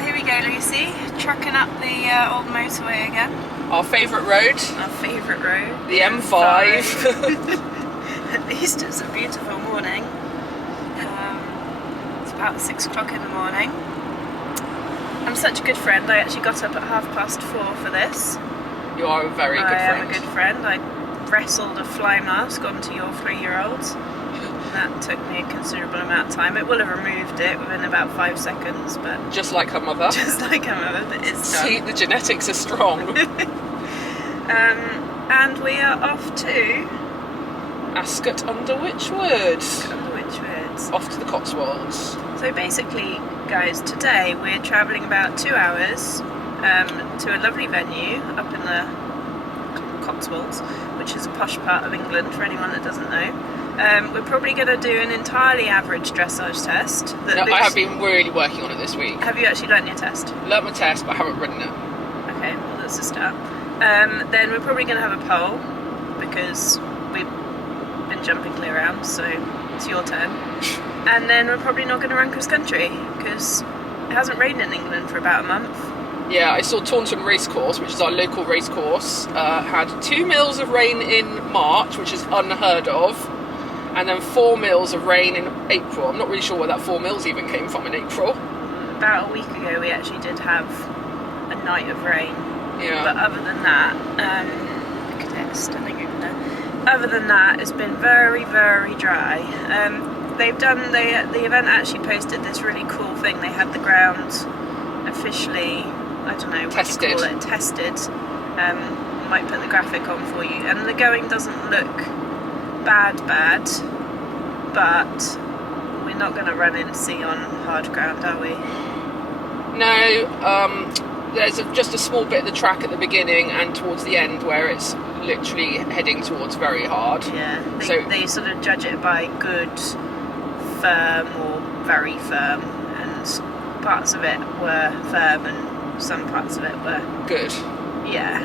Here we go, Lucy. Trucking up the old motorway again. Our favourite road. Our favourite road. The M5. At least it's a beautiful morning. It's about 6 o'clock in the morning. I'm such a good friend. I actually got up at 4:30 for this. You are a very good friend. I am a good friend. I wrestled a fly mask onto your 3-year-old. That took me a considerable amount of time. It will have removed it within about 5 seconds, but... Just like her mother. Just like her mother, but it's done. See, the genetics are strong. And we are off to... Ascott-under-Wychwood. Ascott-under-Wychwood. Off to the Cotswolds. So basically, guys, today we're travelling about 2 hours to a lovely venue up in the Cotswolds, which is a posh part of England for anyone that doesn't know. We're probably going to do an entirely average dressage test. I have been really working on it this week. Have you actually learnt your test? Learnt my test, but I haven't ridden it. Okay, well that's a start. Then we're probably going to have a poll, because we've been jumping clear round, so it's your turn. And then we're probably not going to run cross country, because it hasn't rained in England for about a month. Yeah, I saw Taunton Racecourse, which is our local racecourse, had 2 mils of rain in March, which is unheard of, and then 4 mils of rain in April. I'm not really sure where that 4 mils even came from in April. About a week ago we actually did have a night of rain. Yeah. But other than that, other than that, it's been very, very dry. The event actually posted this really cool thing. They had the ground officially, I don't know what tested. you call it, tested. Might put the graphic on for you. And the going doesn't look bad, but we're not going to run in sea on hard ground, are we? No, there's just a small bit of the track at the beginning and towards the end where it's literally heading towards very hard. Yeah, they sort of judge it by good, firm or very firm, and parts of it were firm and some parts of it were good. Yeah.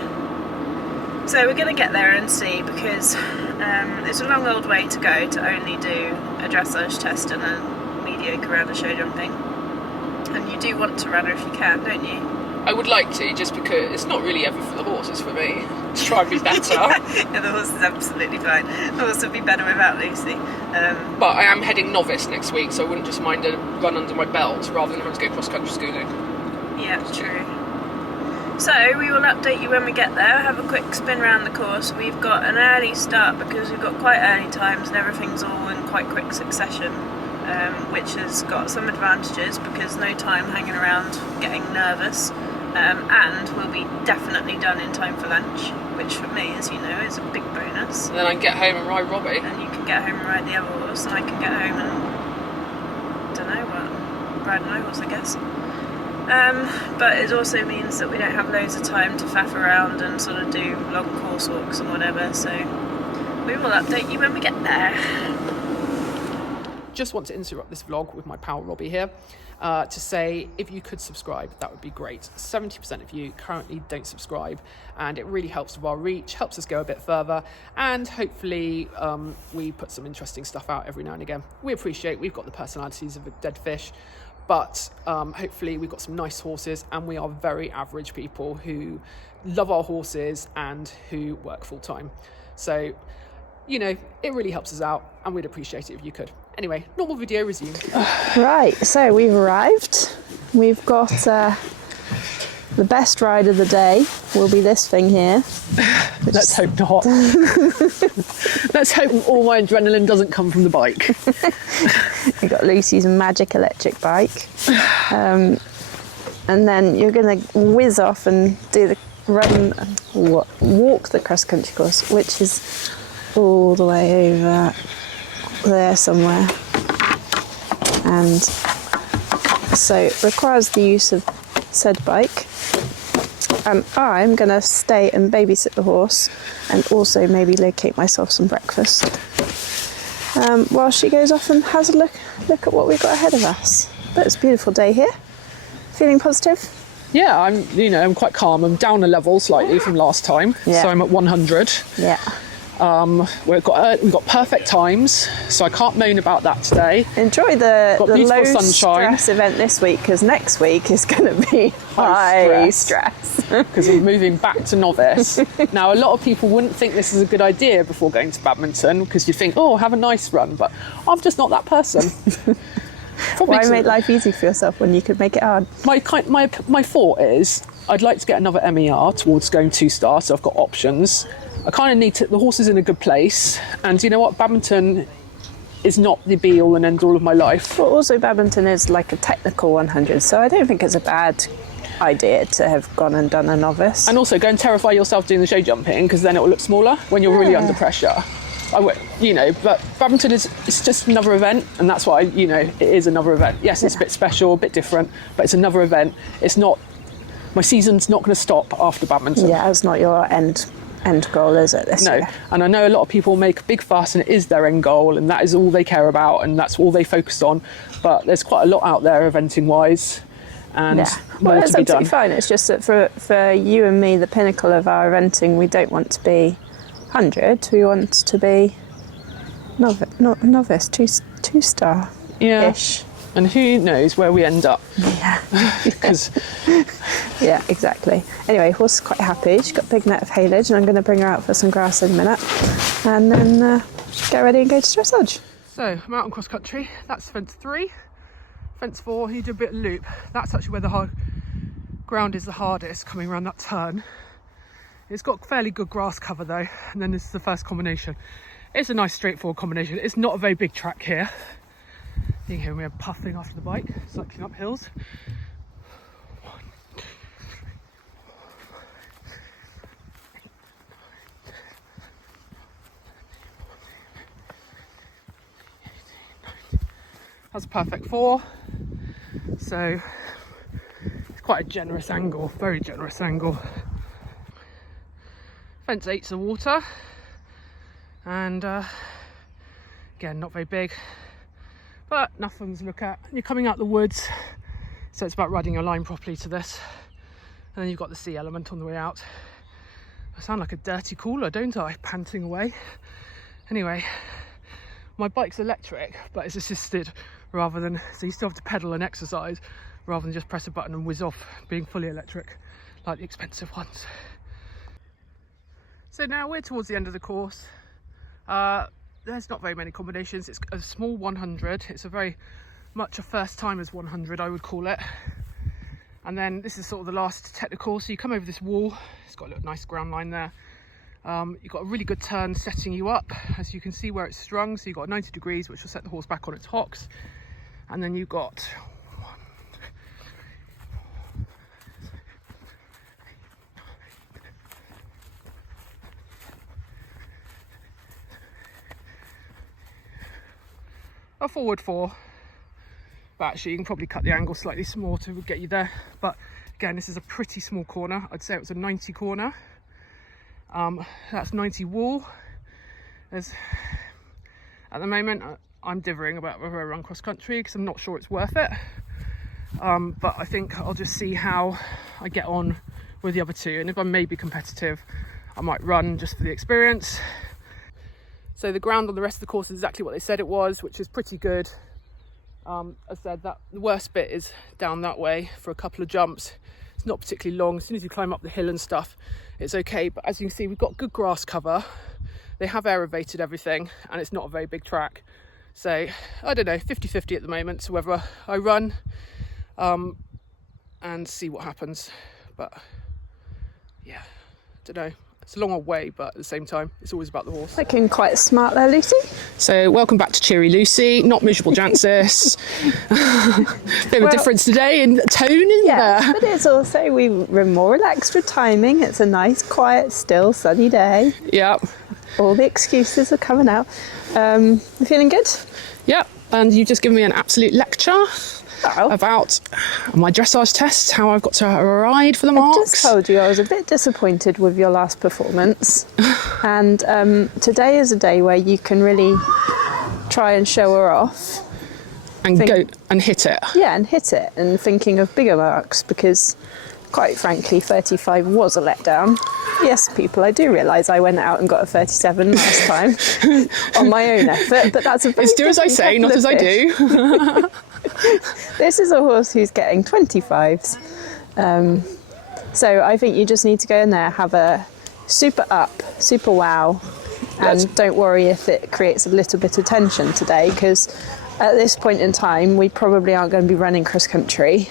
So we're going to get there and see, because it's a long old way to go to only do a dressage test and a mediocre round of show jumping. And you do want to run her if you can, don't you? I would like to, just because it's not really ever for the horses for me. To try and be better. Yeah, the horse is absolutely fine. The horse would be better without Lucy. But I am heading novice next week, so I wouldn't just mind a run under my belt rather than having to go cross-country schooling. Yeah, true. So we will update you when we get there. Have a quick spin around the course. We've got an early start because we've got quite early times and everything's all in quite quick succession, which has got some advantages because no time hanging around getting nervous, and we'll be definitely done in time for lunch, which for me, as you know, is a big bonus. And then I can get home and ride Robbie. And you can get home and ride the other horse, and I can get home and ride my horse, I guess. But it also means that we don't have loads of time to faff around and sort of do long course walks and whatever, so we will update you when we get there. Just want to interrupt this vlog with my pal Robbie here to say if you could subscribe, that would be great. 70% of you currently don't subscribe, and it really helps with our reach, helps us go a bit further, and hopefully we put some interesting stuff out every now and again. We appreciate we've got the personalities of a dead fish, but hopefully we've got some nice horses, and we are very average people who love our horses and who work full time. So, you know, it really helps us out, and we'd appreciate it if you could. Anyway, normal video resumed. Right, so we've arrived. We've got the best ride of the day will be this thing here. Let's hope not. Let's hope all my adrenaline doesn't come from the bike. We've got Lucy's magic electric bike. And then you're going to whiz off and do the walk the cross-country course, which is all the way over there somewhere. And so it requires the use of said bike. And I'm going to stay and babysit the horse and also maybe locate myself some breakfast while she goes off and has a look at what we've got ahead of us. But it's a beautiful day here. Feeling positive? Yeah, I'm quite calm. I'm down a level slightly from last time, yeah. So I'm at 100. Yeah. We've got perfect times, so I can't moan about that today. Enjoy the low sunshine. stress event this week, because next week is going to be high stress. Because we're moving back to novice. Now, a lot of people wouldn't think this is a good idea before going to badminton, because you think, oh, have a nice run, but I'm just not that person. Why make life easy for yourself when you could make it hard? My thought is I'd like to get another MER towards going 2-star, so I've got options. I kind of need to, the horse is in a good place, and you know what, badminton is not the be all and end all of my life. But also badminton is like a technical 100, so I don't think it's a bad idea to have gone and done a novice. And also go and terrify yourself doing the show jumping, because then it will look smaller when you're really under pressure. But badminton it's just another event, and that's why, it is another event. Yes, it's a bit special, a bit different, but it's another event. It's not, my season's not going to stop after badminton. Yeah, it's not your end goal, is it, this year? And I know a lot of people make a big fuss and it is their end goal and that is all they care about and that's all they focus on, but there's quite a lot out there eventing wise, and more it's to be absolutely done. fine. It's just that for you and me, the pinnacle of our eventing, we don't want to be 100, we want to be novice, 2-star ish. And who knows where we end up. Yeah. Because yeah, exactly. Anyway, horse is quite happy. She's got a big net of haylage, and I'm going to bring her out for some grass in a minute, and then get ready and go to dressage. So I'm out on cross country. That's fence 3. Fence 4, you do a bit of loop. That's actually where the hard ground is the hardest, coming around that turn. It's got fairly good grass cover though, and then this is the first combination. It's a nice straightforward combination. It's not a very big track here. You can hear me puffing after the bike, cycling up hills. 1, 2, 3, 4, 5, 6, 7, 8, 9. That's a perfect 4. So it's quite a generous angle, very generous angle. Fence 8's the water, and again, not very big, but nothing to look at. You're coming out the woods, so it's about riding your line properly to this, and then you've got the sea element on the way out. I sound like a dirty cooler, don't I, panting away. Anyway, my bike's electric, but it's assisted rather than, so you still have to pedal and exercise rather than just press a button and whiz off, being fully electric like the expensive ones. So now we're towards the end of the course. There's not very many combinations. It's a small 100. It's a very much a first timers 100, I would call it. And then this is sort of the last technical. So you come over this wall. It's got a little nice ground line there. You've got a really good turn setting you up, as you can see where it's strung. So you've got 90 degrees, which will set the horse back on its hocks. And then you've got 1, 2, 3, 4, 5, 6, 7, 8, 9. A forward 4, but actually you can probably cut the angle slightly small to get you there. But again, this is a pretty small corner. I'd say it was a 90 corner. That's 90 wall. At the moment, I'm dithering about whether I run cross country because I'm not sure it's worth it. But I think I'll just see how I get on with the other 2, and if I'm maybe competitive, I might run just for the experience. So the ground on the rest of the course is exactly what they said it was, which is pretty good. I said that the worst bit is down that way for a couple of jumps. It's not particularly long. As soon as you climb up the hill and stuff, it's okay. But as you can see, we've got good grass cover. They have aerated everything, and it's not a very big track. So I don't know, 50-50 at the moment. So whether I run and see what happens. But yeah, don't know. It's a long old way, but at the same time, it's always about the horse. Looking quite smart there, Lucy. So welcome back to Cheery Lucy, not miserable Jancis. Bit of a difference today in tone, isn't there? But it's also, we're more relaxed with timing. It's a nice, quiet, still, sunny day. Yep. All the excuses are coming out. You feeling good? Yep. And you've just given me an absolute lecture about my dressage test, how I've got to ride for the marks. I just told you I was a bit disappointed with your last performance. And today is a day where you can really try and show her off. And go and hit it. Yeah, and hit it, and thinking of bigger marks, because quite frankly, 35 was a letdown. Yes, people, I do realise I went out and got a 37 last time on my own effort, but that's a very It's do as I say, not as I do. This is a horse who's getting 25s. So I think you just need to go in there, have a super up, super wow, and don't worry if it creates a little bit of tension today, because at this point in time, we probably aren't going to be running cross country.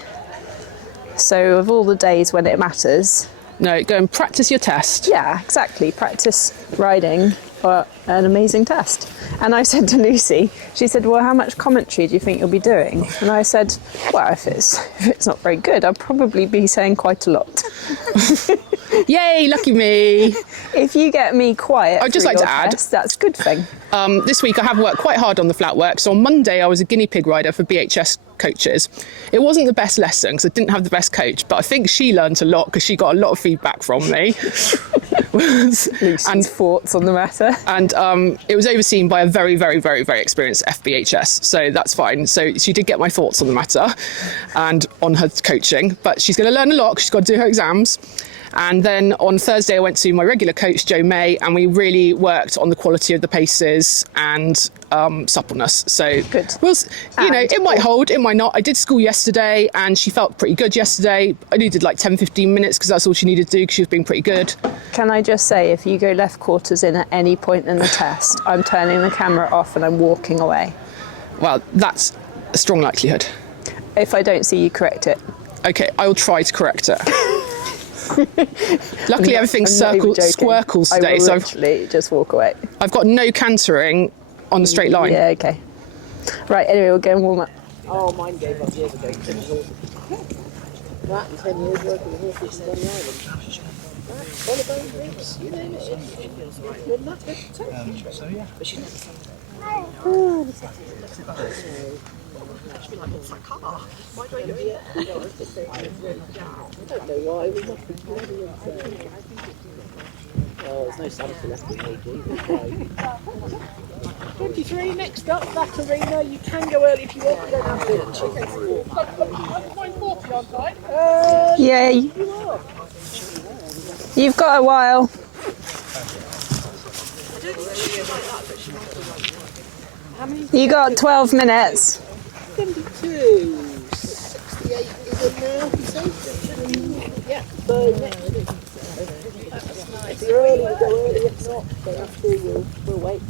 So of all the days when it matters... No, go and practice your test. Yeah, exactly. Practice riding for an amazing test. And I said to Lucy, she said, well, how much commentary do you think you'll be doing? And I said, well, if it's not very good, I'll probably be saying quite a lot. Yay, lucky me. If you get me quiet, I'd just like to add, that's a good thing. This week I have worked quite hard on the flat work. So on Monday I was a guinea pig rider for BHS coaches. It wasn't the best lesson because I didn't have the best coach, but I think she learned a lot because she got a lot of feedback from me. Lucy's thoughts on the matter. And it was overseen by a very, very, very, very experienced FBHS, so that's fine. So she did get my thoughts on the matter and on her coaching, but she's going to learn a lot because she's got to do her exams. And then on Thursday I went to my regular coach, Jo May, and we really worked on the quality of the paces and suppleness. So good. We'll, you know, it might hold, it might not. I did school yesterday and she felt pretty good yesterday. I only did like 10-15 minutes because that's all she needed to do because she was being pretty good. Can I just say, if you go left quarters in at any point in the test, I'm turning the camera off and I'm walking away. Well, that's a strong likelihood. If I don't see you correct it. Okay, I will try to correct it. Luckily, everything's squircles today, I will so literally just walk away. I've got no cantering on the straight line. Yeah, okay. Right, anyway, we'll go and warm up. Oh, mine gave up years ago. That and 10 years working with horses on the island. Collarbone grips, you name it. It feels right. Well, that's good. So yeah. But she's never She'd be like, what's that car? Why do I do it? I don't know why. We must be bloody insane. Oh, there's no Santa left in AG. 23, next up, that arena. You can go early if you want, you don't have to. Okay, so I'm 40 on time. Yay. You've got a while. You got 12 minutes. 72, 68 is in now, yeah, so next. If you're early, we'll go early, if not, but after we'll wait.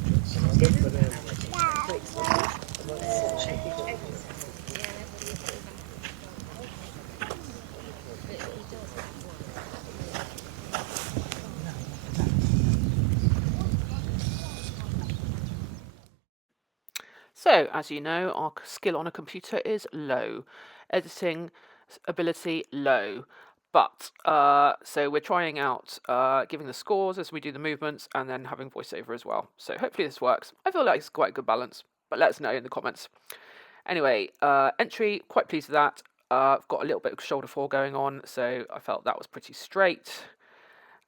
So, as you know, our skill on a computer is low. Editing ability, low. But, so we're trying out giving the scores as we do the movements and then having voiceover as well. So hopefully this works. I feel like it's quite a good balance, but let us know in the comments. Anyway, entry, quite pleased with that. I've got a little bit of shoulder fall going on, so I felt that was pretty straight.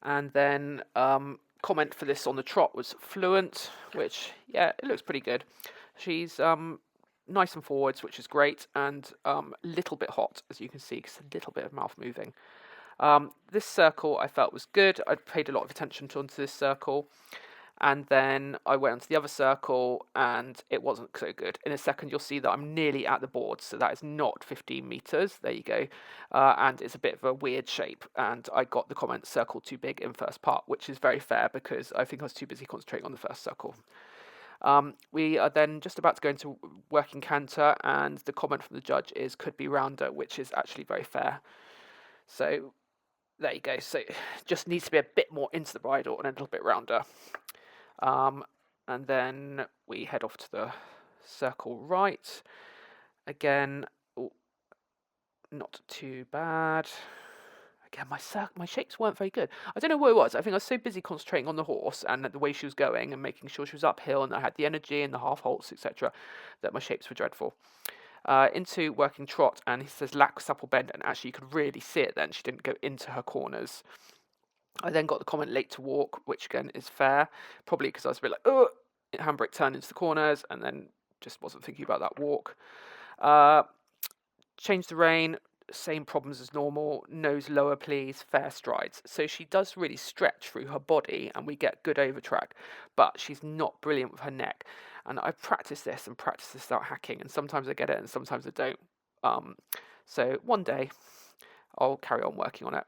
And then comment for this on the trot was fluent, which, yeah, it looks pretty good. She's nice and forwards, which is great, and a little bit hot, as you can see, because a little bit of mouth moving. This circle I felt was good. I paid a lot of attention onto this circle, and then I went onto the other circle, and it wasn't so good. In a second, you'll see that I'm nearly at the board, so that is not 15 metres. There you go. And it's a bit of a weird shape, and I got the comment circle too big in first part, which is very fair because I think I was too busy concentrating on the first circle. We are then just about to go into working canter, and the comment from the judge is could be rounder, which is actually very fair. So there you go. So just needs to be a bit more into the bridle and a little bit rounder. And then we head off to the circle right. Again, not too bad. Again, my shapes weren't very good. I don't know what it was. I think I was so busy concentrating on the horse and the way she was going and making sure she was uphill and I had the energy and the half halts, etc., that my shapes were dreadful. Into working trot, and he says lack supple bend, and actually you could really see it then. She didn't go into her corners. I then got the comment late to walk, which again is fair, probably because I was a bit like, oh, handbrake turn into the corners, and then just wasn't thinking about that walk. Changed the rein. same problems as normal, nose lower please, fair strides. So she does really stretch through her body and we get good overtrack, but she's not brilliant with her neck. And I practice this without hacking, and sometimes I get it and sometimes I don't. So one day I'll carry on working on it.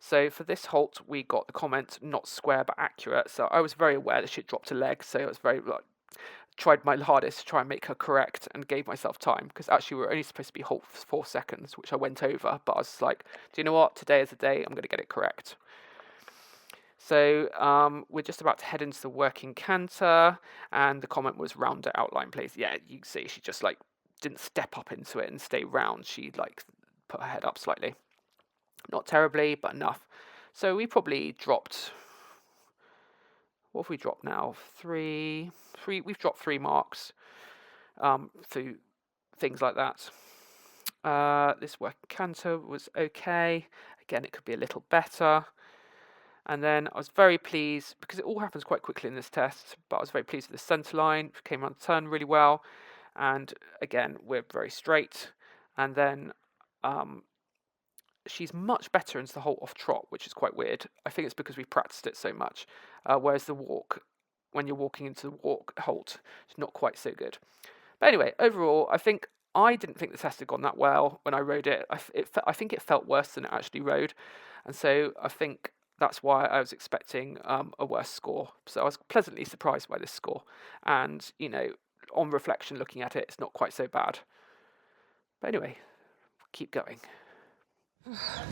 So for this halt, we got the comment, not square but accurate. So I was very aware that she'd dropped a leg, so I was very tried my hardest to try and make her correct and gave myself time, because actually we were only supposed to be halt for 4 seconds, which I went over, but I was like, do you know what, today is the day, I'm going to get it correct. So we're just about to head into the working canter, and the comment was rounder outline please. Yeah, you can see she just like didn't step up into it and stay round, she like put her head up slightly. Not terribly, but enough. So we probably dropped, what have we dropped now? We've dropped 3 marks through things like that. This working canter was okay. Again, it could be a little better. And then I was very pleased, because it all happens quite quickly in this test, but I was very pleased with the centre line, came around the turn really well. And again, we're very straight. And then she's much better into the halt off trot, which is quite weird. I think it's because we've practiced it so much. Whereas the walk, when you're walking into the walk halt, it's not quite so good. But anyway, overall, I didn't think the test had gone that well when I rode it. I think it felt worse than it actually rode. And so I think that's why I was expecting a worse score. So I was pleasantly surprised by this score. And, you know, on reflection, looking at it, it's not quite so bad. But anyway, keep going.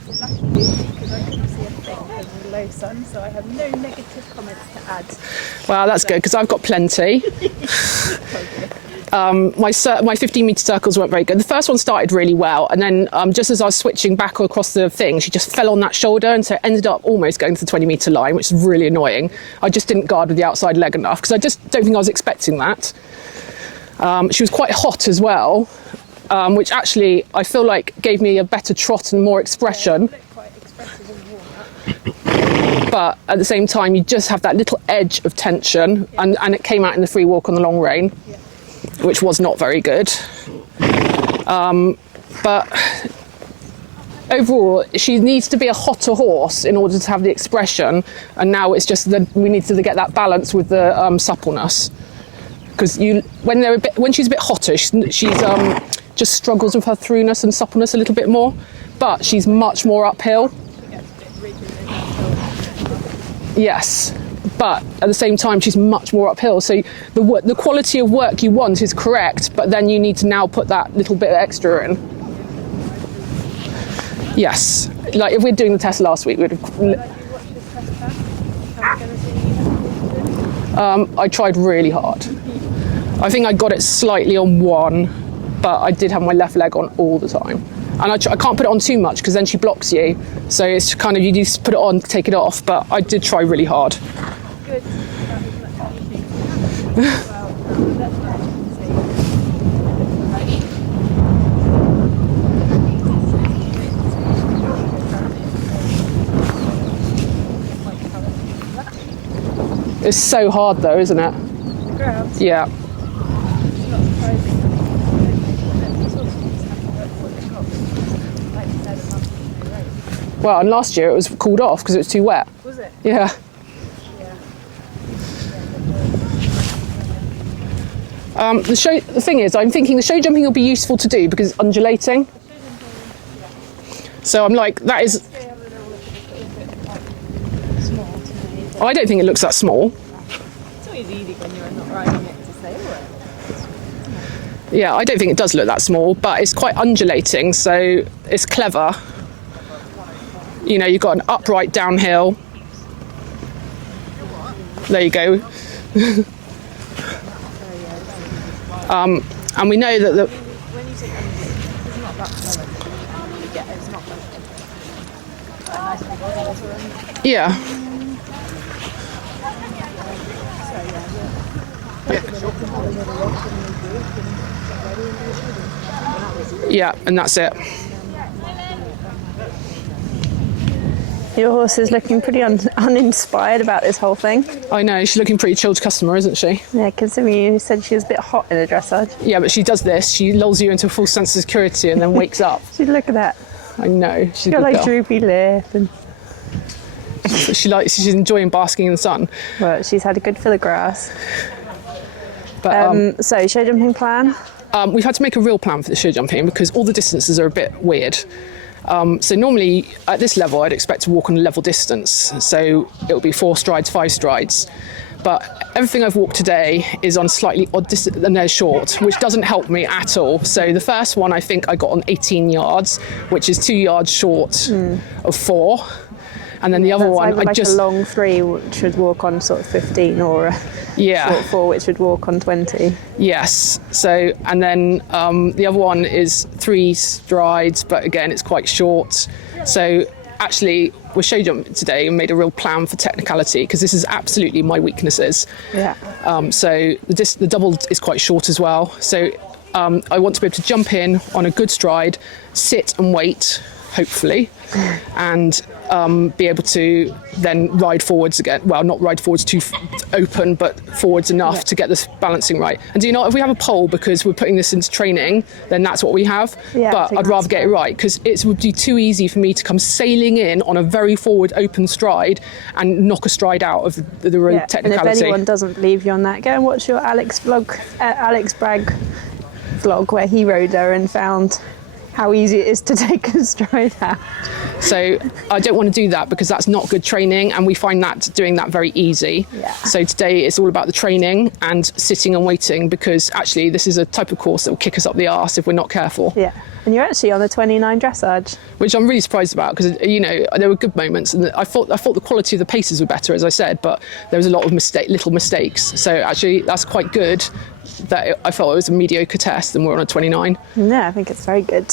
Because I couldn't see a thing in the low sun, so I have no negative comments to add. Well, that's good, because I've got plenty. My 15-metre circles weren't very good. The first one started really well, and then just as I was switching back across the thing, she just fell on that shoulder, and so it ended up almost going to the 20-metre line, which is really annoying. I just didn't guard with the outside leg enough, because I just don't think I was expecting that. She was quite hot as well. Which actually I feel like gave me a better trot and more expression. Quite expressive in warm-up. But at the same time, you just have that little edge of tension, and it came out in the free walk on the long rein, which was not very good. But overall, she needs to be a hotter horse in order to have the expression, and now it's just that we need to get that balance with the suppleness. Because when she's a bit hotter, she's just struggles with her throughness and suppleness a little bit more, but she's much more uphill. Yes, but at the same time she's much more uphill, so the quality of work you want is correct, but then you need to now put that little bit extra in. Yes, like if we're doing the test last week, we'd have... I tried really hard. I think I got it slightly on one, but I did have my left leg on all the time. And I can't put it on too much because then she blocks you. So it's kind of, you just put it on, take it off. But I did try really hard. Good. It's so hard though, isn't it? Grounds. Yeah. It's not surprising. Well, and last year it was called off because it was too wet. Was it? Yeah. The thing is, I'm thinking the show jumping will be useful to do because it's undulating. So I'm like, that is... I don't think it looks that small. It's always easy when you're not riding it to say, Yeah, I don't think it does look that small, but it's quite undulating, so it's clever. You know, you've got an upright downhill. There you go. And we know that the... When you say undulating, it's not that clever. You get it's not like Yeah. Yeah, and that's it. Your horse is looking pretty uninspired about this whole thing. I know, she's looking pretty chilled customer, isn't she? Yeah, considering you said she was a bit hot in the dressage. Yeah, but she does this. She lulls you into a full sense of security and then wakes up. Look at that. I know. She's She's got a like good girl. droopy lip, and She's enjoying basking in the sun. well, she's had a good fill of grass. But So show jumping plan. we've had to make a real plan for the show jumping because all the distances are a bit weird. So normally at this level, I'd expect to walk on a level distance. So it'll be 4 strides, 5 strides. But everything I've walked today is on slightly odd distance and they're short, which doesn't help me at all. So the first one I think I got on 18 yards, which is 2 yards short of 4. And then the other That's one, either I like just... a long 3 which would walk on sort of 15, or a Yeah. short 4 which would walk on 20. Yes. So, and then the other one is 3 strides, but again, it's quite short. So actually, we show jump today and made a real plan for technicality because this is absolutely my weaknesses. Yeah. So the double is quite short as well. So I want to be able to jump in on a good stride, sit and wait, hopefully, and be able to then ride forwards again. Well, not ride forwards too open, but forwards enough to get this balancing right. And do you know, if we have a pole because we're putting this into training, then that's what we have. Yeah, I but think I'd rather that's get it fair. right because it would be too easy for me to come sailing in on a very forward open stride and knock a stride out of the real Yeah. And technicality. if anyone doesn't believe you on that, go and watch your Alex Bragg vlog where he rode her and found how easy it is to take a stride out. So I don't want to do that because that's not good training, and we find that doing that very easy. Yeah. So today it's all about the training and sitting and waiting, because actually this is a type of course that will kick us up the arse if we're not careful. Yeah. And you're actually on a 29 dressage. Which I'm really surprised about because, you know, there were good moments, and I thought the quality of the paces were better, as I said, but there was a lot of little mistakes. So actually that's quite good that I felt it was a mediocre test and we're on a 29. Yeah, I think it's very good.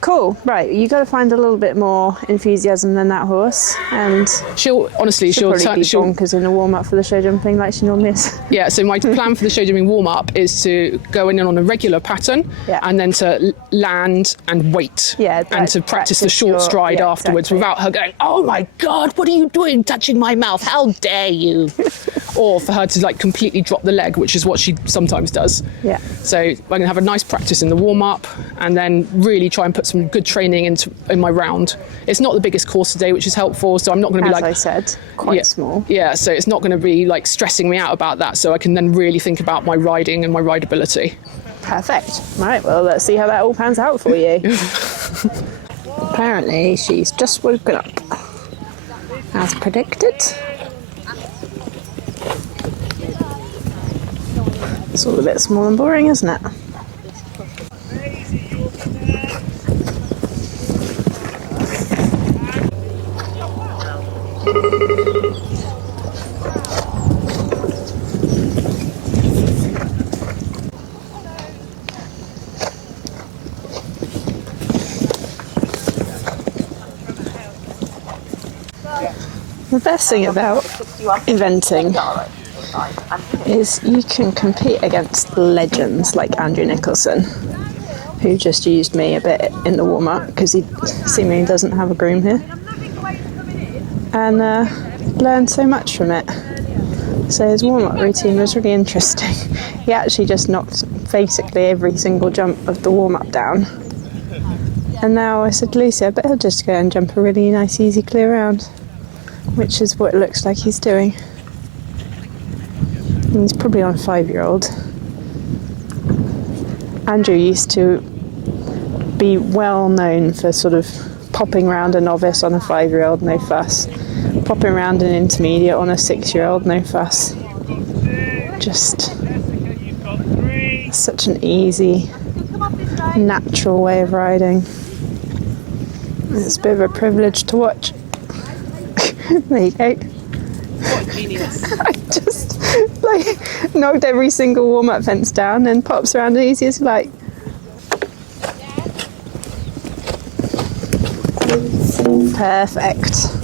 Cool. Right, you got to find a little bit more enthusiasm than that horse, and She'll honestly, she'll probably be she'll bonkers in a warm up for the show jumping like she normally is. Yeah, so my plan for the show jumping warm up is to go in on a regular pattern, Yeah. and then to land and wait, Yeah, and like to practice the practice short your- stride yeah, afterwards exactly. without her going, "Oh my God, what are you doing touching my mouth? How dare you!" Or for her to like completely drop the leg, which is what she sometimes does. Yeah. So I'm going to have a nice practice in the warm up, and then really try and put some good training in my round. It's not the biggest course today, which is helpful. So I'm not going to be As like, I said, quite yeah, small. Yeah, so it's not going to be like stressing me out about that. So I can then really think about my riding and my rideability. Perfect. Right, well, let's see how that all pans out for you. Apparently, she's just woken up. As predicted. It's all a bit small and boring, isn't it? The best thing about eventing is you can compete against legends like Andrew Nicholson, who just used me a bit in the warm-up because he seemingly doesn't have a groom here, and learned so much from it. So his warm-up routine was really interesting. He actually just knocked basically every single jump of the warm-up down. And now I said to Lucy, I bet he'll just go and jump a really nice, easy, clear round, which is what it looks like he's doing. And he's probably on a 5-year-old. Andrew used to be well known for sort of popping round a novice on a 5-year-old, no fuss. Popping round an intermediate on a 6-year-old, no fuss. Just such an easy, natural way of riding. It's a bit of a privilege to watch. There you go. What a genius. I just like knocked every single warm-up fence down and pops around as easy as you like. Perfect.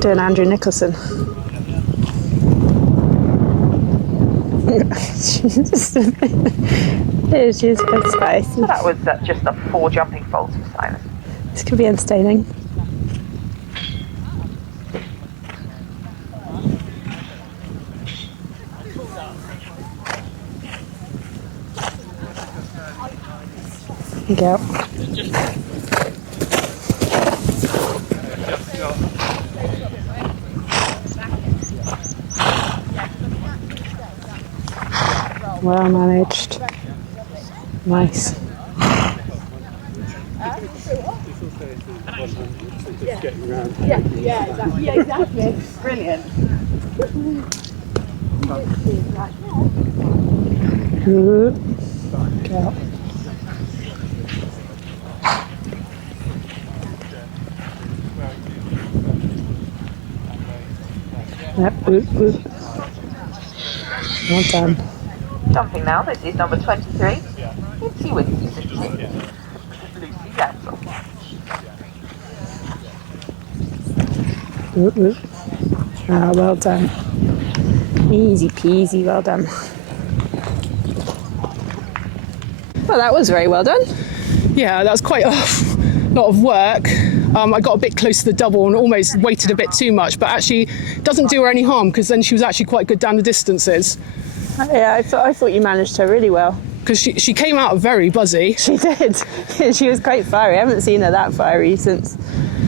Doing Andrew Nicholson. She's a bit spicy. That was just the 4 jumping faults for Simon. This could be entertaining. There you go. Well managed. Nice. Yeah, exactly. Brilliant. Good. Go. Yep, well done. Jumping now, this is number 23. It's you with Lucy Lansel. Ah, well done. Easy peasy, well done. Well, that was very well done. Yeah, that was quite a lot of work. I got a bit close to the double and almost waited a bit too much, but actually doesn't do her any harm because then she was actually quite good down the distances. Yeah, I thought you managed her really well. Because she came out very buzzy. She did. She was quite fiery. I haven't seen her that fiery since,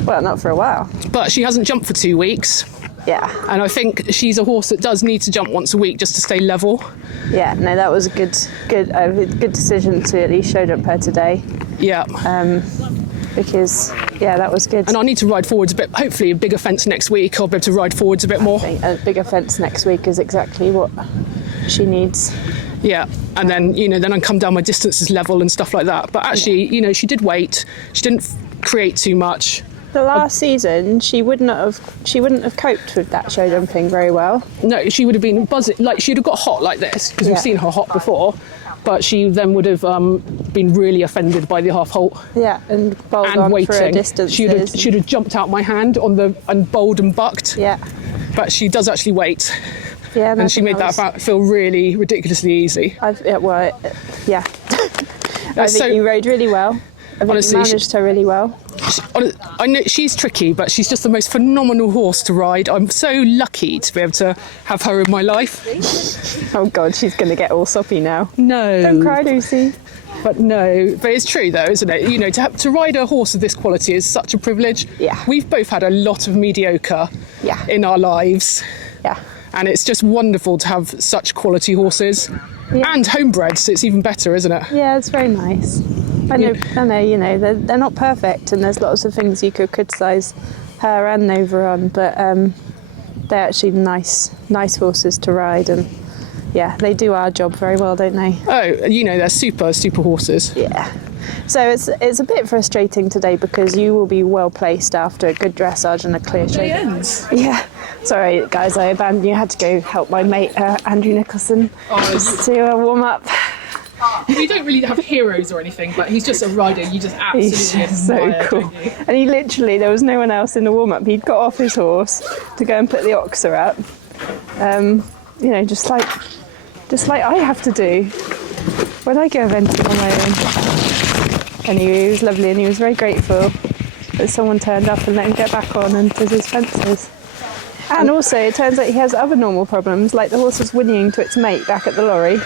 well, not for a while. But she hasn't jumped for 2 weeks. Yeah. And I think she's a horse that does need to jump once a week just to stay level. Yeah, no, that was a good decision to at least show jump her today. Yeah. Because, yeah, that was good. And I'll need to ride forwards a bit. Hopefully a bigger fence next week. I'll be able to ride forwards a bit more. I think a bigger fence next week is exactly what she needs. Yeah, and then, then I come down my distances level and stuff like that. But actually, she did wait. She didn't create too much. The last season, she wouldn't have coped with that show jumping very well. No, she would have been buzzing. Like, she'd have got hot like this, because we've seen her hot before. But she then would have been really offended by the half halt. Yeah, and bowled and on waiting. for a distance. She'd have jumped out my hand and bowled and bucked. Yeah. But she does actually wait. Yeah, and she made that feel really ridiculously easy. I think you rode really well. I think honestly, you managed her really well. I know she's tricky, but she's just the most phenomenal horse to ride. I'm so lucky to be able to have her in my life. Oh God, she's going to get all soppy now. No. Don't cry, Lucy. But it's true though, isn't it? To ride a horse of this quality is such a privilege. Yeah. We've both had a lot of mediocre in our lives. Yeah. And it's just wonderful to have such quality horses. Yeah. And homebreds, it's even better, isn't it? Yeah, it's very nice. I know, they're not perfect, and there's lots of things you could criticise her and Nova on, but they're actually nice horses to ride, and yeah, they do our job very well, don't they? Oh, they're super horses. Yeah. So it's a bit frustrating today because you will be well placed after a good dressage and a clear show. Yeah. Sorry, guys, I abandoned you. I had to go help my mate Andrew Nicholson to warm up. We don't really have heroes or anything, but he's just a rider you just absolutely admire, so cool. And he literally, there was no one else in the warm-up. He'd got off his horse to go and put the oxer up. Just like I have to do when I go eventing on my own. Anyway, he was lovely and he was very grateful that someone turned up and let him get back on and did his fences. And also, it turns out he has other normal problems, like the horse was whinnying to its mate back at the lorry.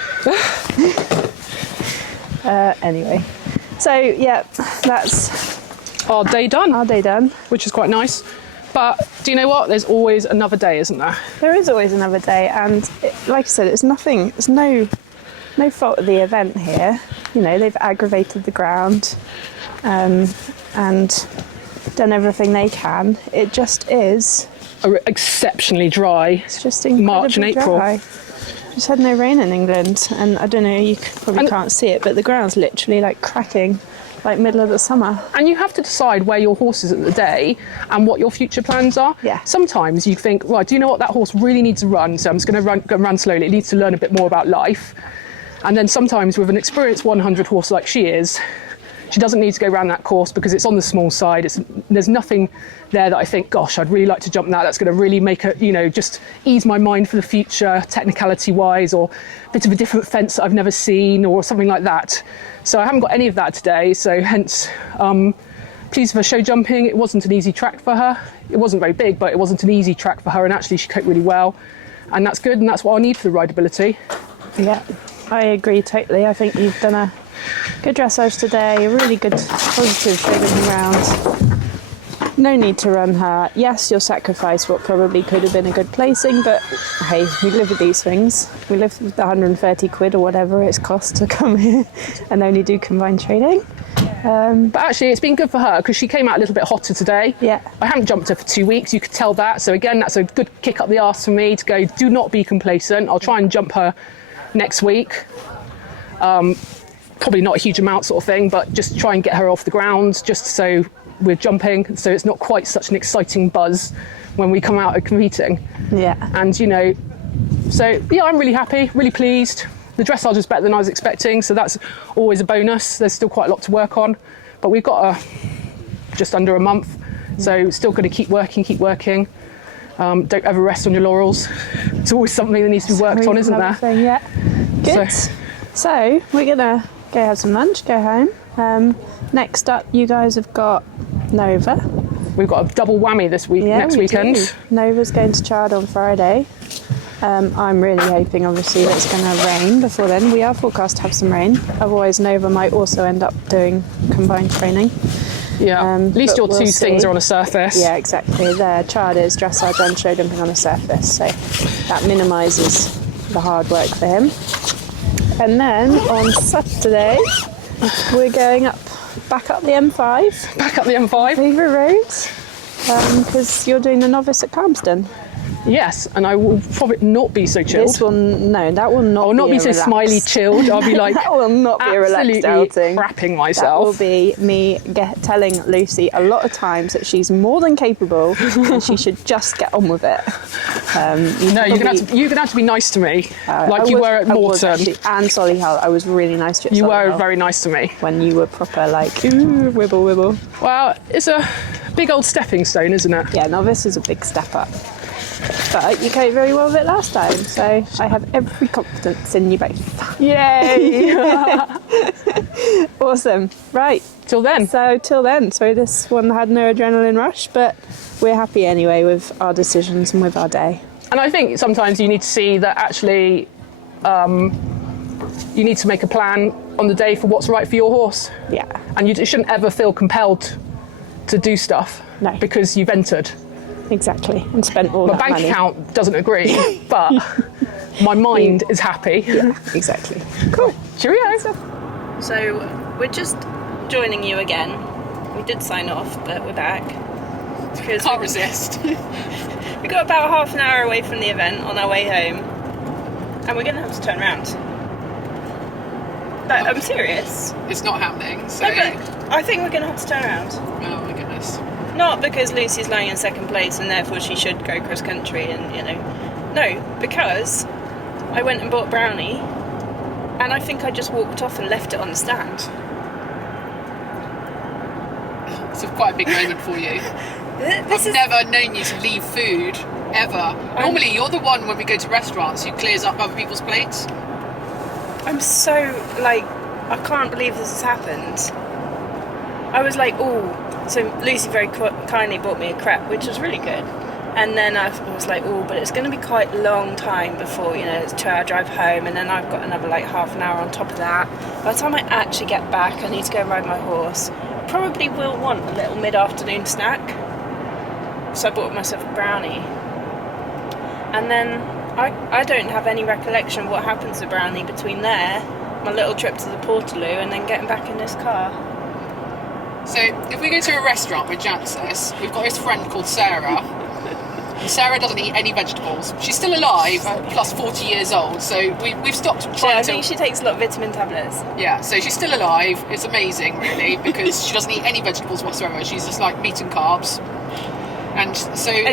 Anyway, so yeah, that's our day done. Which is quite nice. But do you know what? There's always another day, isn't there? There is always another day, and like I said, it's no fault of the event here. They've aggravated the ground and done everything they can. It just is exceptionally dry. It's just incredibly March and April. Dry. Just had no rain in England, and I don't know, you probably can't see it, but the ground's literally like cracking, like middle of the summer. And you have to decide where your horse is at the day and what your future plans are. Yeah. Sometimes you think, right, do you know what, that horse really needs to run, so I'm just going to run slowly. It needs to learn a bit more about life. And then sometimes with an experienced 100 horse like she is, she doesn't need to go around that course because it's on the small side. There's nothing there that I think, gosh, I'd really like to jump that. That's going to really make it, just ease my mind for the future, technicality-wise, or a bit of a different fence that I've never seen or something like that. So I haven't got any of that today. So hence, pleased with her show jumping. It wasn't an easy track for her. It wasn't very big, but it wasn't an easy track for her. And actually, she coped really well. And that's good. And that's what I need for the rideability. Yeah, I agree totally. I think you've done a good dressage today, a really good positive show jumping round. no need to run her. Yes, you'll sacrifice what probably could have been a good placing, but hey, we live with these things. We live with the 130 quid or whatever it's cost to come here and only do combined training. But actually, it's been good for her because she came out a little bit hotter today. Yeah. I haven't jumped her for 2 weeks, you could tell that. So again, that's a good kick up the arse for me to go, do not be complacent. I'll try and jump her next week. Probably not a huge amount sort of thing, but just try and get her off the ground just so we're jumping, so it's not quite such an exciting buzz when we come out of competing. Yeah. And, you know, so yeah, I'm really happy, really pleased. The dressage is better than I was expecting, so that's always a bonus. There's still quite a lot to work on, but we've got just under a month, so still got to keep working. Don't ever rest on your laurels. It's always something that needs to be worked on, isn't there? Thing, yeah. Good. So we're gonna go have some lunch, go home. Next up, you guys have got Nova. We've got a double whammy this week, next weekend. Do. Nova's going to Chard on Friday. I'm really hoping, obviously, that it's going to rain before then. We are forecast to have some rain. Otherwise, Nova might also end up doing combined training. Yeah, at least your two things are on a surface. Yeah, exactly. Their Chard is dressage and show jumping on a surface, so that minimises the hard work for him. And then on Saturday, we're going back up the M5. Back up the M5? Favourite roads, because you're doing the novice at Calmsden. Yes, and I will probably not be so chilled. That will not. I'll not be so smiley chilled. I'll be like that will not be a relaxed outing. Crapping myself. That will be me telling Lucy a lot of times that she's more than capable and she should just get on with it. You're gonna have to be nice to me, like you were at Morton and Solihull. I was really nice to you. You were very nice to me when you were proper like ooh, wibble wibble. Well, it's a big old stepping stone, isn't it? Yeah, novice is a big step up. But you coped very well with it last time, so I have every confidence in you both. Yay! Awesome. Right. Till then. So this one had no adrenaline rush, but we're happy anyway with our decisions and with our day. And I think sometimes you need to see that actually you need to make a plan on the day for what's right for your horse. Yeah. And you shouldn't ever feel compelled to do stuff because you've entered. Exactly, and spent all that money. My bank account doesn't agree, but my mind is happy. Yeah, exactly. Cool. Cheerio. So we're just joining you again. We did sign off, but we're back. Can't resist. We got about half an hour away from the event on our way home, and we're going to have to turn around. But I'm serious. It's not happening. So. No, but I think we're going to have to turn around. Oh my goodness. Not because Lucy's lying in second place and therefore she should go cross country and, you know. No, because I went and bought brownie and I think I just walked off and left it on the stand. It's quite a big moment for you. I've never known you to leave food, ever. Normally you're the one when we go to restaurants who clears up other people's plates. I'm so, I can't believe this has happened. I was like, oh. So Lucy very kindly bought me a crepe, which was really good. And then I was like, oh, but it's going to be quite a long time before, it's 2 hour drive home. And then I've got another half an hour on top of that. By the time I actually get back, I need to go and ride my horse. Probably will want a little mid-afternoon snack. So I bought myself a brownie. And then I don't have any recollection of what happened to the brownie between there, my little trip to the Portaloo, and then getting back in this car. So, if we go to a restaurant with Jancis, we've got this friend called Sarah. And Sarah doesn't eat any vegetables. She's still alive, plus 40 years old, so we've stopped trying I think she takes a lot of vitamin tablets. Yeah, so she's still alive. It's amazing, really, because she doesn't eat any vegetables whatsoever. She's just like meat and carbs. And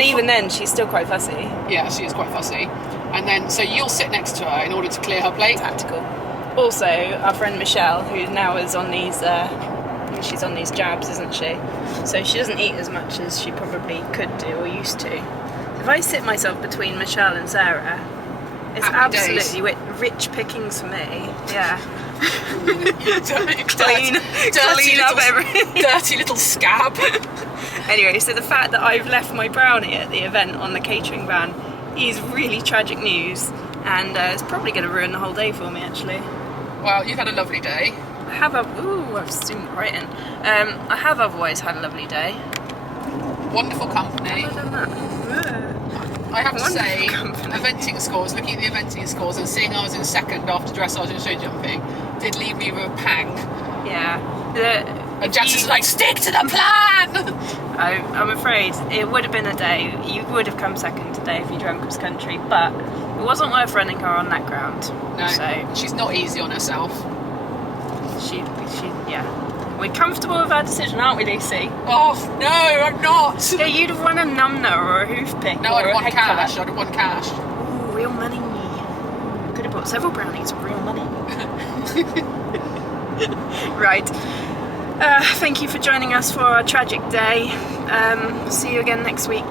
even then, she's still quite fussy. Yeah, she is quite fussy. And then, so you'll sit next to her in order to clear her plate. Tactical. Also, our friend Michelle, who now is on these... she's on these jabs, isn't she? So she doesn't eat as much as she probably could do or used to. If I sit myself between Michelle and Sarah, it's Happy absolutely rich pickings for me. Yeah. Dirty little scab. Anyway, so the fact that I've left my brownie at the event on the catering van is really tragic news, and it's probably going to ruin the whole day for me, actually. Well, you've had a lovely day. I've zoomed right in. I have otherwise had a lovely day. Wonderful company. I've done that. I have to Wonderful say, company. eventing scores, looking at the eventing scores and seeing I was in second after dressage and show jumping did leave me with a pang. Yeah. And Jess is like, stick to the plan! I'm afraid it would have been a day. You would have come second today if you ran cross country, but it wasn't worth running her on that ground. No, So she's not easy on herself. yeah. We're comfortable with our decision, aren't we, Lucy? Oh, no, I'm not! Yeah, you'd have won a numna or a hoof pick. No, or I'd have a won head cash. cover. I'd have won cash. Ooh, real money. Could have bought several brownies with real money. Right. Thank you for joining us for our tragic day. See you again next week.